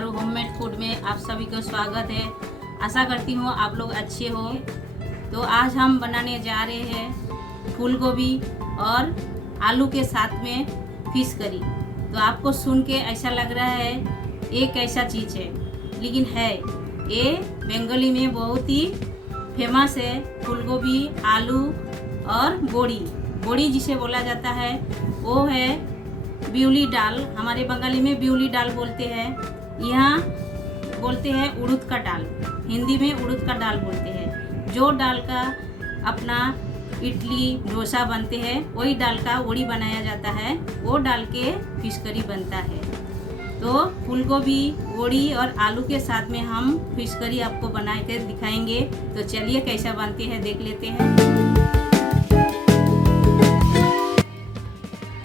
Charu homemade food में आप सभी का स्वागत है। आशा करती हूँ आप लोग अच्छे हो। तो आज हम बनाने जा रहे हैं फूल गोभी और आलू के साथ में फिश करी। तो आपको सुन के ऐसा लग रहा है ये कैसा चीज़ है, लेकिन है ये बंगाली में बहुत ही फेमस है। फूल गोभी, आलू और बोड़ी जिसे बोला जाता है वो है बिउली डाल। हमारे बंगाली में बिउली डाल बोलते हैं, यहाँ बोलते हैं उड़द का डाल, हिंदी में उड़द का डाल बोलते हैं। जो डाल का अपना इडली डोसा बनते हैं वही डाल का वड़ी बनाया जाता है, वो डाल के फिश करी बनता है। तो फूल गोभी, वड़ी और आलू के साथ में हम फिश करी आपको बना के दिखाएंगे। तो चलिए कैसा बनती है देख लेते हैं।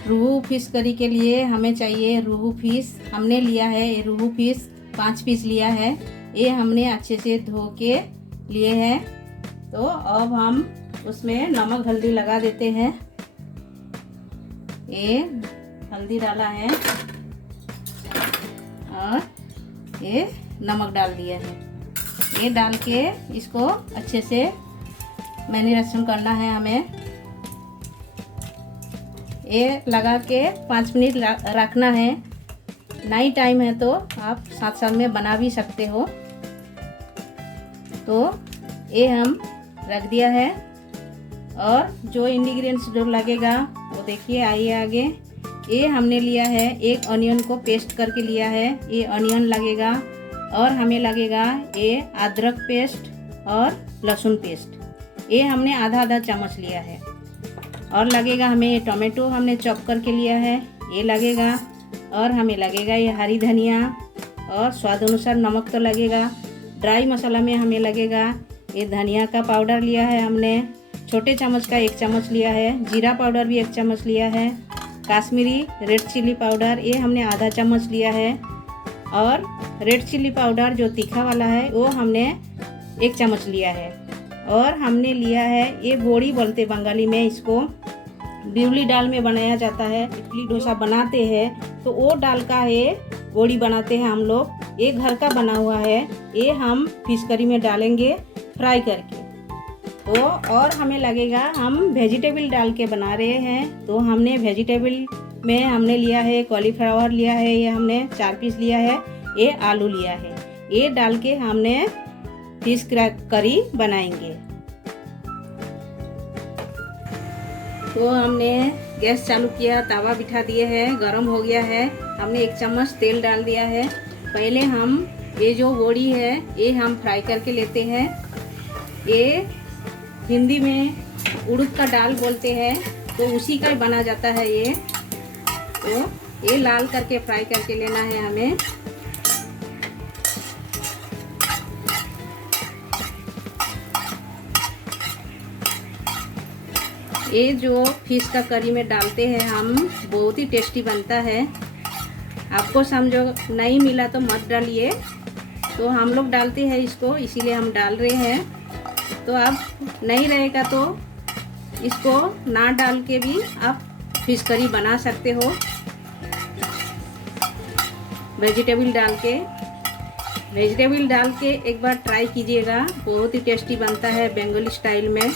रोहू फिश करी के लिए हमें चाहिए रोहू फिश। हमने लिया है ये रोहू फिश 5 पीस लिया है। ये हमने अच्छे से धो के लिए हैं। तो अब हम उसमें नमक हल्दी लगा देते हैं। ये हल्दी डाला है और ये नमक डाल दिया है। ये डाल के इसको अच्छे से मैरिनेशन करना है हमें। ये लगा के 5 मिनट रखना है। नहीं टाइम है तो आप साथ साथ में बना भी सकते हो। तो ये हम रख दिया है और जो इंग्रेडिएंट्स जो लगेगा वो देखिए, आइए आगे। ये हमने लिया है, एक ऑनियन को पेस्ट करके लिया है, ये ऑनियन लगेगा। और हमें लगेगा ये अदरक पेस्ट और लहसुन पेस्ट, ये हमने आधा चम्मच लिया है। और लगेगा हमें ये टोमेटो हमने चॉप करके लिया है, ये लगेगा। और हमें लगेगा ये हरी धनिया और स्वाद अनुसार नमक तो लगेगा। ड्राई मसाला में हमें लगेगा ये धनिया का पाउडर लिया है हमने, छोटे चम्मच का 1 चम्मच लिया है। जीरा पाउडर भी 1 चम्मच लिया है। काश्मीरी रेड चिल्ली पाउडर ये हमने आधा चम्मच लिया है। और रेड चिल्ली पाउडर जो तीखा वाला है वो हमने 1 चम्मच लिया है। और हमने लिया है ये बोड़ी बोलते बंगाली में, इसको बिउली डाल में बनाया जाता है। इडली डोसा बनाते हैं तो वो डाल का ये बोड़ी बनाते हैं हम लोग। ये घर का बना हुआ है, ये हम फिश करी में डालेंगे फ्राई करके। तो और हमें लगेगा हम वेजिटेबल डाल के बना रहे हैं। तो हमने वेजिटेबल में हमने लिया है कॉलीफ्लावर लिया है, ये हमने 4 पीस लिया है। ये आलू लिया है, ये डाल के हमने फिश करी बनाएंगे। तो हमने गैस चालू किया, तवा बिठा दिए हैं, गरम हो गया है। हमने 1 चम्मच तेल डाल दिया है। पहले हम ये जो बोड़ी है ये हम फ्राई करके लेते हैं। ये हिंदी में उड़द का डाल बोलते हैं, तो उसी का ही बना जाता है ये। तो ये लाल करके फ्राई करके लेना है हमें। ये जो फिश का करी में डालते हैं हम, बहुत ही टेस्टी बनता है। आपको समझो नहीं मिला तो मत डालिए, तो हम लोग डालते हैं इसको, इसीलिए हम डाल रहे हैं। तो अब नहीं रहेगा तो इसको ना डाल के भी आप फिश करी बना सकते हो, वेजिटेबल डाल के एक बार ट्राई कीजिएगा। बहुत ही टेस्टी बनता है बंगाली स्टाइल में।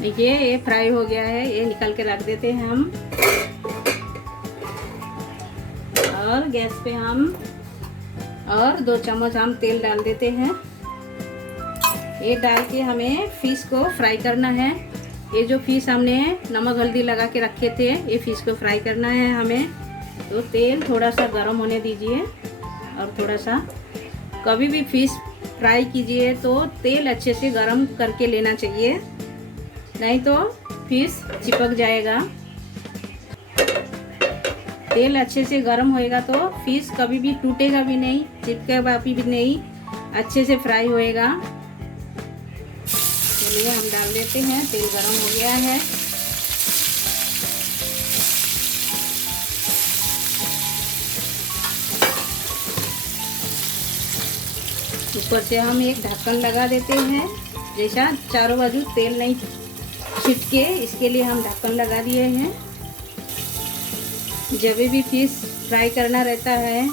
देखिए ये फ्राई हो गया है, ये निकाल के रख देते हैं हम। और गैस पे हम और 2 चम्मच हम तेल डाल देते हैं। ये डाल के हमें फिश को फ्राई करना है। ये जो फिश हमने नमक हल्दी लगा के रखे थे, ये फिश को फ्राई करना है हमें। तो तेल थोड़ा सा गर्म होने दीजिए। और थोड़ा सा कभी भी फिश फ्राई कीजिए तो तेल अच्छे से गर्म करके लेना चाहिए, नहीं तो फिश चिपक जाएगा। तेल अच्छे से गर्म होएगा तो फिश कभी भी टूटेगा भी नहीं, चिपकेगा भी नहीं, अच्छे से फ्राई होएगा। चलिए हम डाल देते हैं, तेल गर्म हो गया है। ऊपर से हम एक ढक्कन लगा देते हैं, जैसा चारों बाजू तेल नहीं छिटके, इसके लिए हम ढक्कन लगा दिए हैं। जब भी फिश फ्राई करना रहता है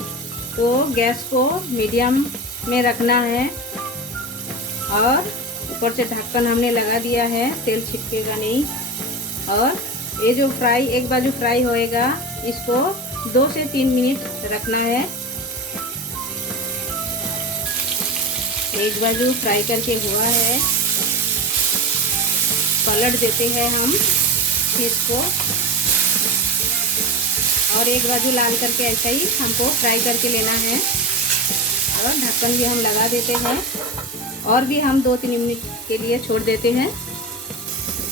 तो गैस को मीडियम में रखना है और ऊपर से ढक्कन हमने लगा दिया है, तेल छिटकेगा नहीं। और ये जो फ्राई एक बाजू फ्राई होएगा, इसको 2 से 3 मिनट रखना है। एक बाजू फ्राई करके हुआ है, पलट देते हैं हम फिश को और एक बाजू लाल करके ऐसा ही हमको फ्राई करके लेना है। और ढक्कन भी हम लगा देते हैं और भी हम 2-3 मिनट के लिए छोड़ देते हैं।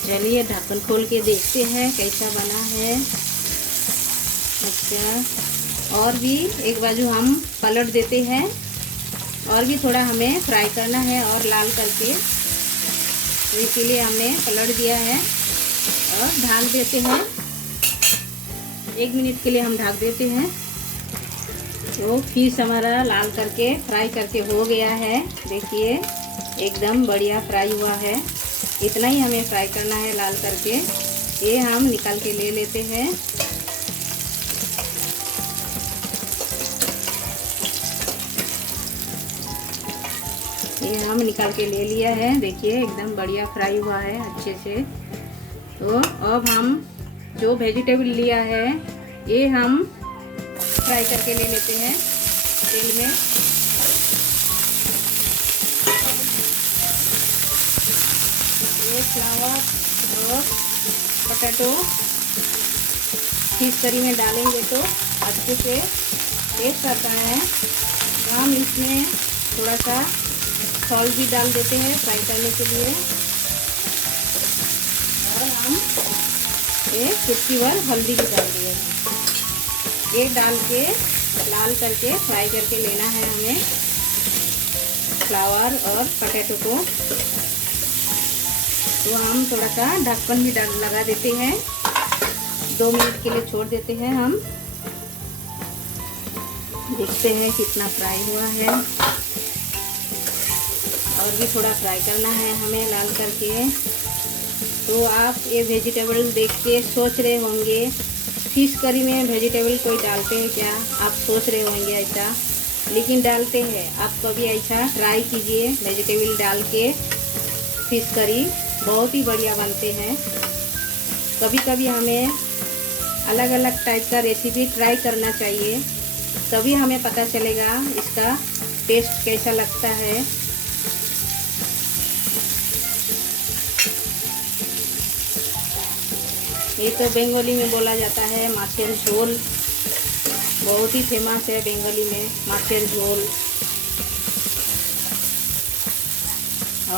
चलिए ढक्कन खोल के देखते हैं कैसा बना है। अच्छा, और भी एक बाजू हम पलट देते हैं और भी थोड़ा हमें फ्राई करना है और लाल करके, तो इसीलिए हमने पलट दिया है और ढक देते हैं। 1 मिनट के लिए हम ढक देते हैं। तो फिश हमारा लाल करके फ्राई करके हो गया है। देखिए एकदम बढ़िया फ्राई हुआ है। इतना ही हमें फ्राई करना है लाल करके। ये हम निकाल के ले लेते हैं। ये हम निकाल के ले लिया है। देखिए एकदम बढ़िया फ्राई हुआ है अच्छे से। तो अब हम जो वेजिटेबल लिया है ये हम फ्राई करके ले लेते हैं तेल में। ये फ्लावर और पोटैटो फिश करी में डालेंगे तो अच्छे से टेस्ट आता है। हम इसमें थोड़ा सा सॉल्ट भी डाल देते हैं फ्राई करने के लिए और हम एक चुटकी भर हल्दी भी डाल दिए। ये डाल के लाल करके फ्राई करके लेना है हमें फ्लावर और पोटैटो को। तो हम थोड़ा सा ढक्कन भी लगा देते हैं, 2 मिनट के लिए छोड़ देते हैं हम। देखते हैं कितना फ्राई हुआ है और भी थोड़ा फ्राई करना है हमें लाल करके। तो आप ये वेजिटेबल देख के सोच रहे होंगे फिश करी में वेजिटेबल कोई डालते हैं क्या, आप सोच रहे होंगे ऐसा, लेकिन डालते हैं। आप कभी ऐसा ट्राई कीजिए, वेजिटेबल डाल के फिश करी बहुत ही बढ़िया बनते हैं। कभी कभी हमें अलग अलग टाइप का रेसिपी ट्राई करना चाहिए, तभी हमें पता चलेगा इसका टेस्ट कैसा लगता है। ये तो बंगाली में बोला जाता है माछेर झोल, बहुत ही फेमस है बंगाली में माछेर झोल।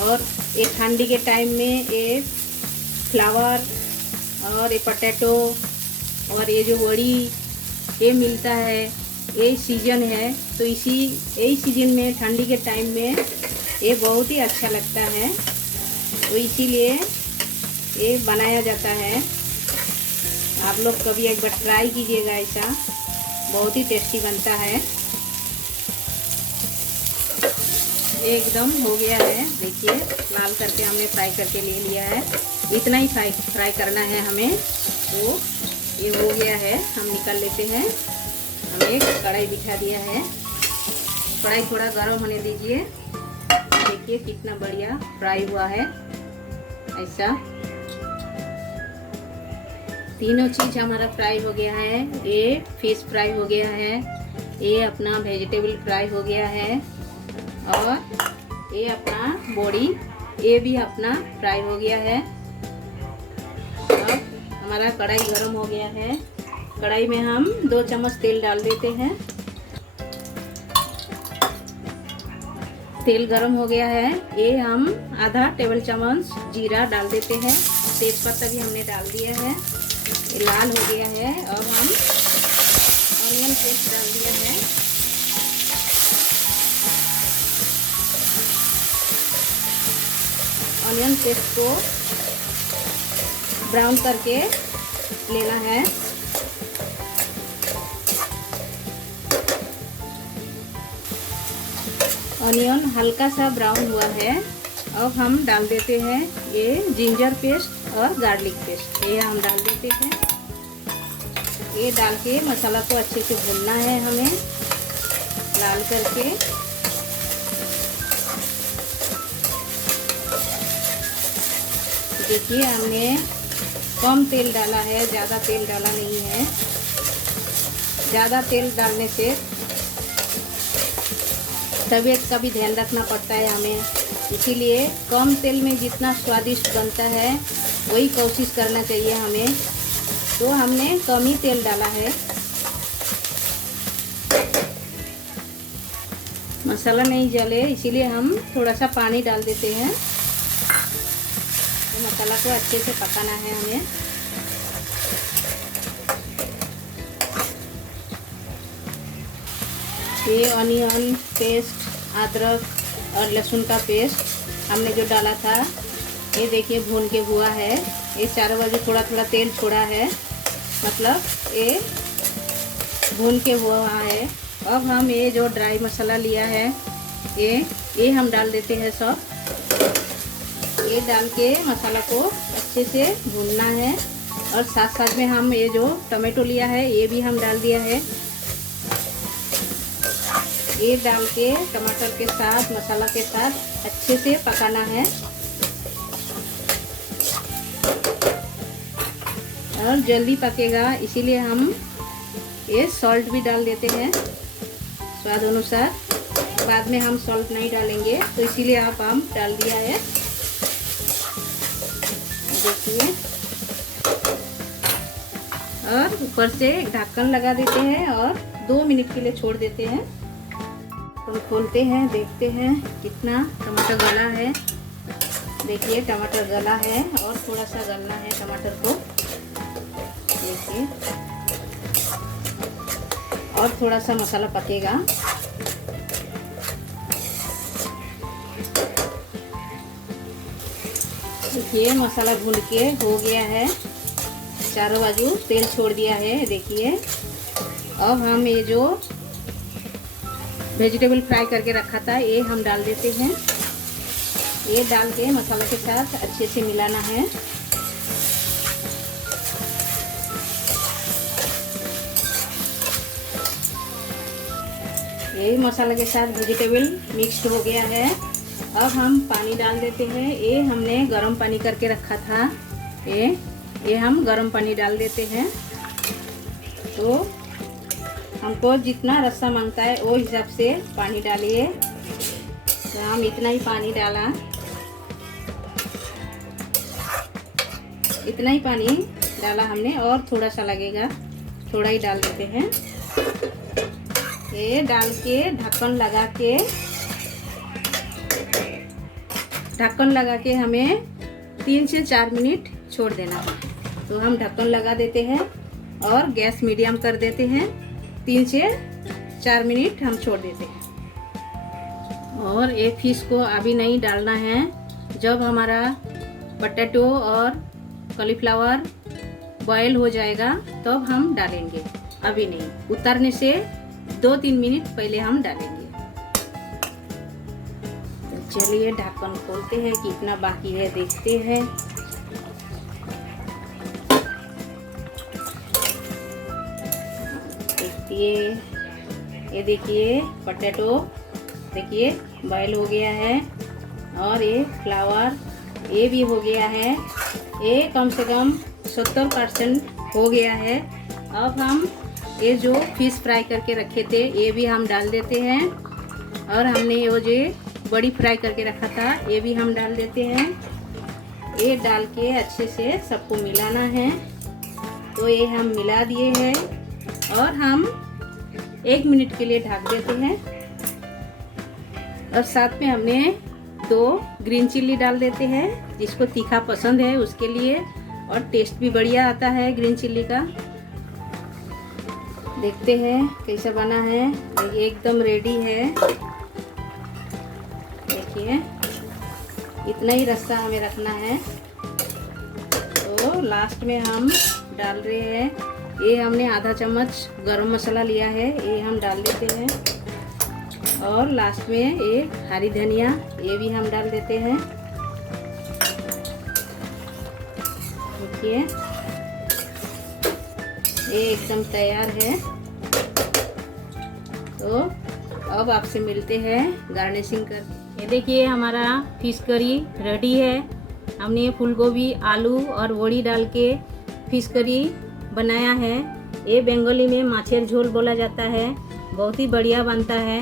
और ये ठंडी के टाइम में ये फ्लावर और ये पोटैटो और ये जो वड़ी ये मिलता है, ये सीजन है, तो यही सीजन में ठंडी के टाइम में ये बहुत ही अच्छा लगता है, तो इसीलिए ये बनाया जाता है। आप लोग कभी एक बार ट्राई कीजिएगा, ऐसा बहुत ही टेस्टी बनता है। एकदम हो गया है, देखिए लाल करके हमने फ्राई करके ले लिया है। इतना ही फ्राई करना है हमें। तो ये हो गया है, हम निकाल लेते हैं। हम एक कढ़ाई बिठा दिया है, कढ़ाई थोड़ा गर्म होने दीजिए। देखिए कितना बढ़िया फ्राई हुआ है। ऐसा तीनों चीज़ हमारा फ्राई हो गया है। ये फिश फ्राई हो गया है, ये अपना वेजिटेबल फ्राई हो गया है और ये अपना बॉडी ये भी अपना फ्राई हो गया है। अब हमारा कढ़ाई गरम हो गया है। कढ़ाई में हम 2 चम्मच तेल डाल देते हैं। तेल गरम हो गया है, ये हम आधा टेबल चम्मच जीरा डाल देते हैं। तेज़पत्ता भी हमने डाल दिया है, ये लाल हो गया है। और हम ऑनियन पेस्ट डाल दिया है। ऑनियन पेस्ट को ब्राउन करके लेना है। ऑनियन हल्का सा ब्राउन हुआ है। अब हम डाल देते हैं ये जिंजर पेस्ट। और गार्लिक पेस्ट ये हम डाल देते हैं। ये डाल के मसाला को अच्छे से भूनना है हमें लाल करके। देखिए हमने कम तेल डाला है, ज़्यादा तेल डाला नहीं है। ज़्यादा तेल डालने से तबीयत का भी ध्यान रखना पड़ता है हमें, इसीलिए कम तेल में जितना स्वादिष्ट बनता है वही कोशिश करना चाहिए हमें। तो हमने कम ही तेल डाला है। मसाला नहीं जले इसीलिए हम थोड़ा सा पानी डाल देते हैं। तो मसाला को अच्छे से पकाना है हमें। ये ऑनियन पेस्ट, अदरक और लहसुन का पेस्ट हमने जो डाला था ये देखिए भून के हुआ है। ये चारों बाजू थोड़ा थोड़ा तेल छोड़ा है, मतलब ये भून के हुआ है। अब हम ये जो ड्राई मसाला लिया है ये हम डाल देते हैं सब। ये डाल के मसाला को अच्छे से भूनना है और साथ साथ में हम ये जो टमाटो लिया है ये भी हम डाल दिया है। ये डाल के टमाटर के साथ मसाला के साथ अच्छे से पकाना है। और जल्दी पकेगा इसीलिए हम ये सॉल्ट भी डाल देते हैं स्वाद अनुसार। बाद में हम सॉल्ट नहीं डालेंगे तो इसीलिए आप हम डाल दिया है। देखिए और ऊपर से ढक्कन लगा देते हैं और 2 मिनट के लिए छोड़ देते हैं। तो खोलते हैं, देखते हैं कितना टमाटर गला है। देखिए टमाटर गला है और थोड़ा सा गलना है टमाटर को। देखिए और थोड़ा सा मसाला पकेगा। देखिए मसाला भून के हो गया है, चारों बाजू तेल छोड़ दिया है। देखिए अब हम ये जो वेजिटेबल फ्राई करके रखा था ये हम डाल देते हैं। ये डाल के मसाला के साथ अच्छे से मिलाना है। ये मसाला के साथ वेजिटेबल मिक्स्ड हो गया है। अब हम पानी डाल देते हैं। ये हमने गर्म पानी करके रखा था, ये हम गर्म पानी डाल देते हैं। तो हमको जितना रस्सा मांगता है वो हिसाब से पानी डालिए। तो हम इतना ही पानी डाला, इतना ही पानी डाला हमने और थोड़ा सा लगेगा, थोड़ा ही डाल देते हैं। ये डाल के ढक्कन लगा के हमें 3 से 4 मिनट छोड़ देना है। तो हम ढक्कन लगा देते हैं और गैस मीडियम कर देते हैं। 3 से 4 मिनट हम छोड़ देते हैं। और एक फिश को अभी नहीं डालना है, जब हमारा पोटैटो और कॉलीफ्लावर बॉयल हो जाएगा तब हम डालेंगे, अभी नहीं। उतारने से 2-3 मिनट पहले हम डालेंगे। तो चलिए ढक्कन खोलते हैं, कितना बाकी है देखते हैं। ये देखिए पोटैटो देखिए बॉयल हो गया है और ये फ्लावर ये भी हो गया है। ये कम से कम 70% हो गया है। अब हम ये जो फिश फ्राई करके रखे थे ये भी हम डाल देते हैं और हमने ये जो बड़ी फ्राई करके रखा था ये भी हम डाल देते हैं। ये डाल के अच्छे से सबको मिलाना है। तो ये हम मिला दिए हैं और हम 1 मिनट के लिए ढक देते हैं। और साथ में हमने 2 ग्रीन चिल्ली डाल देते हैं, जिसको तीखा पसंद है उसके लिए, और टेस्ट भी बढ़िया आता है ग्रीन चिल्ली का। देखते हैं कैसा बना है। ये एकदम रेडी है। देखिए इतना ही रस्सा हमें रखना है। तो लास्ट में हम डाल रहे हैं, ये हमने आधा चम्मच गरम मसाला लिया है, ये हम डाल देते हैं। और लास्ट में ये हरी धनिया ये भी हम डाल देते हैं। देखिए ये एकदम तैयार है। तो अब आपसे मिलते हैं गार्निशिंग कर। ये देखिए हमारा फिश करी रेडी है। हमने फूल गोभी, आलू और वड़ी डाल के फिश करी बनाया है। ये बंगाली में माछेर झोल बोला जाता है। बहुत ही बढ़िया बनता है।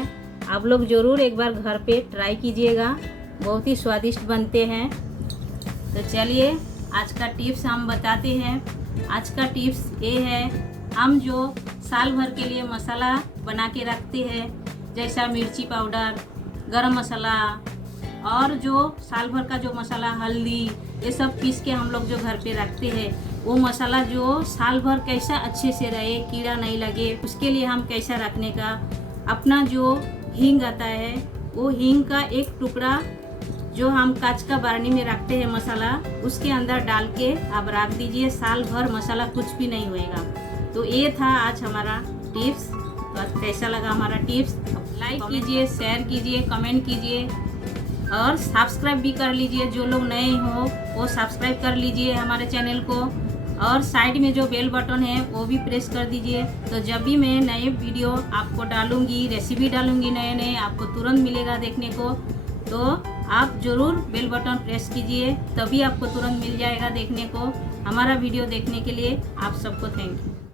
आप लोग ज़रूर एक बार घर पे ट्राई कीजिएगा, बहुत ही स्वादिष्ट बनते हैं। तो चलिए आज का टिप्स हम बताते हैं। आज का टिप्स ये है, हम जो साल भर के लिए मसाला बना के रखते हैं, जैसा मिर्ची पाउडर, गरम मसाला और जो साल भर का जो मसाला, हल्दी, ये सब पीस के हम लोग जो घर पे रखते हैं, वो मसाला जो साल भर कैसा अच्छे से रहे, कीड़ा नहीं लगे, उसके लिए हम कैसा रखने का, अपना जो हींग आता है वो हींग का एक टुकड़ा जो हम कांच का बारनी में रखते हैं मसाला, उसके अंदर डाल के आप रख दीजिए। साल भर मसाला कुछ भी नहीं होएगा। तो ये था आज हमारा टिप्स। तो कैसा लगा हमारा टिप्स? लाइक कीजिए, शेयर कीजिए, कमेंट कीजिए और सब्सक्राइब भी कर लीजिए। जो लोग नए हो वो सब्सक्राइब कर लीजिए हमारे चैनल को, और साइड में जो बेल बटन है वो भी प्रेस कर दीजिए। तो जब भी मैं नए वीडियो आपको डालूंगी, रेसिपी डालूंगी नए नए, आपको तुरंत मिलेगा देखने को। तो आप ज़रूर बेल बटन प्रेस कीजिए, तभी आपको तुरंत मिल जाएगा देखने को। हमारा वीडियो देखने के लिए आप सबको थैंक यू।